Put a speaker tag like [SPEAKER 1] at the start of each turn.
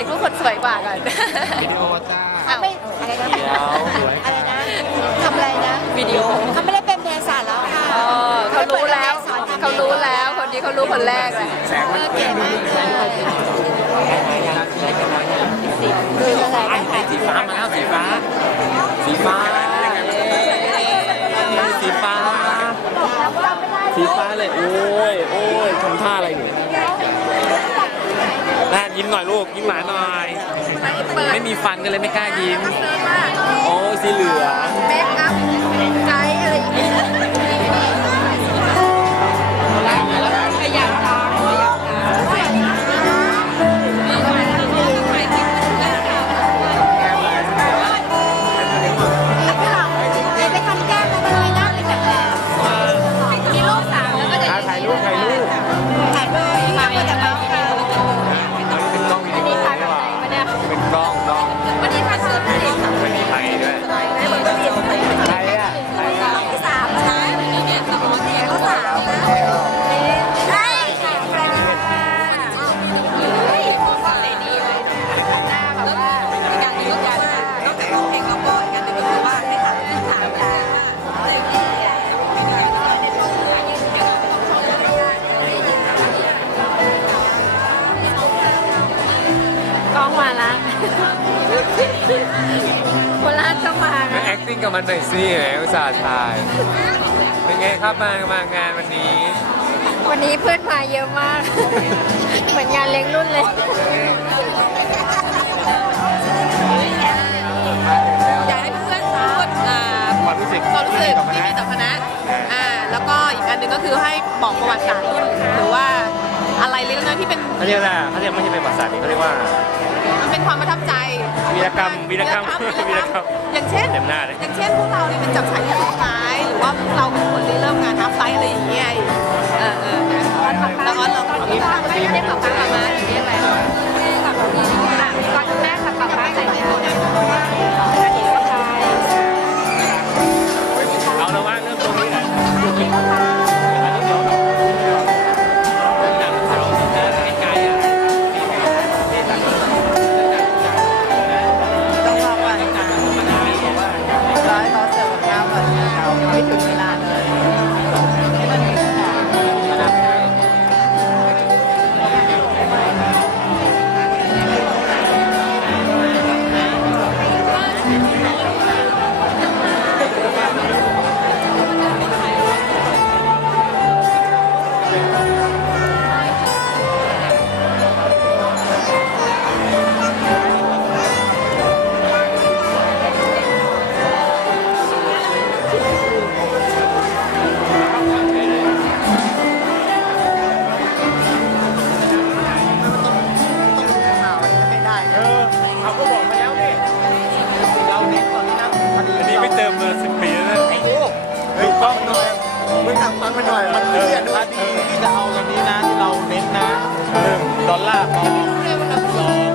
[SPEAKER 1] อยรูปคนสวยกว่าก่อน
[SPEAKER 2] วิดีโอจ้า
[SPEAKER 1] อ้าว
[SPEAKER 3] ไม่อะไรนะ
[SPEAKER 2] เดี๋ยวสวย
[SPEAKER 3] อะไรนะทำอะไรนะ
[SPEAKER 1] วิดีโอ
[SPEAKER 3] เขาไม่ได้เป็นเภสัชแล้วค่ะ
[SPEAKER 1] อ๋อเขารู้แล้วเขารู้แล้วคนนี้เขารู้คนแรกเลย
[SPEAKER 2] แสงมัน
[SPEAKER 3] เก่งมากเลยคืออะไรนะคะ
[SPEAKER 2] สีฟ้ามาแล้วสีฟ้าสีฟ้าสีฟ้าสีฟ้าเลยโอ้ยโอ้ยทำท่าอะไรเนี่ย แม่ยิ้มหน่อยลูก ยิ้มหวานหน่อย ไม่มีฟันกันเลยไม่กล้ายิ้ม โอ้ยสีเหลือง
[SPEAKER 3] ล้
[SPEAKER 2] องมา
[SPEAKER 3] ละ
[SPEAKER 1] โคราชก็มา
[SPEAKER 2] มา
[SPEAKER 1] นะ
[SPEAKER 2] acting กับมันหน่อยสิแหมอุตส่าห์ถ่าย เป็นไงครับมามางานวันนี้
[SPEAKER 1] วันนี้เพื่อนมาเยอะมาก เหมือนงานเลี้ยงรุ่นเลย
[SPEAKER 4] อยากให้เพื่อนพูดอ่า
[SPEAKER 2] ความรู้สึก
[SPEAKER 4] ความรู้สึก
[SPEAKER 2] ต่อค
[SPEAKER 4] ที่
[SPEAKER 2] ณะ
[SPEAKER 4] มีต่อคณะอ่าแล้วก็อีกอันหนึ่งก็คือให้บอกประวัติศาสตร์รุ่นหรือว่าอะไรเล็กน้อยที่เป็น
[SPEAKER 2] เขาเรียกว่าเขาเรียกไม่ใช่เป็นภาษาเขาเรียกว่า
[SPEAKER 4] มันเป็นความประทับใจ
[SPEAKER 2] วีรกรรมวีรกรรม
[SPEAKER 4] วีรกรรมอย่างเช่น
[SPEAKER 2] เต็มหน้าเลย
[SPEAKER 4] อย่างเช่นพวกเราเนี่ยเป็นจับฉายที่สุดท้ายหรือว่าพวกเราเป็นคนที่เริ่มงานทับไซส์อะไรอย่างเงี้ย เออเขา
[SPEAKER 2] ก็บอกมาแล้วนี่เราเน้นตอนนี้นะอันนี้ไม่เติมมาสิบปีแล้วนะ
[SPEAKER 5] เฮ้ยฟังหน่อยมึงทำฟังไปหน่อย มันคืออนุคดี ดอลลาร์ปอนด์สอง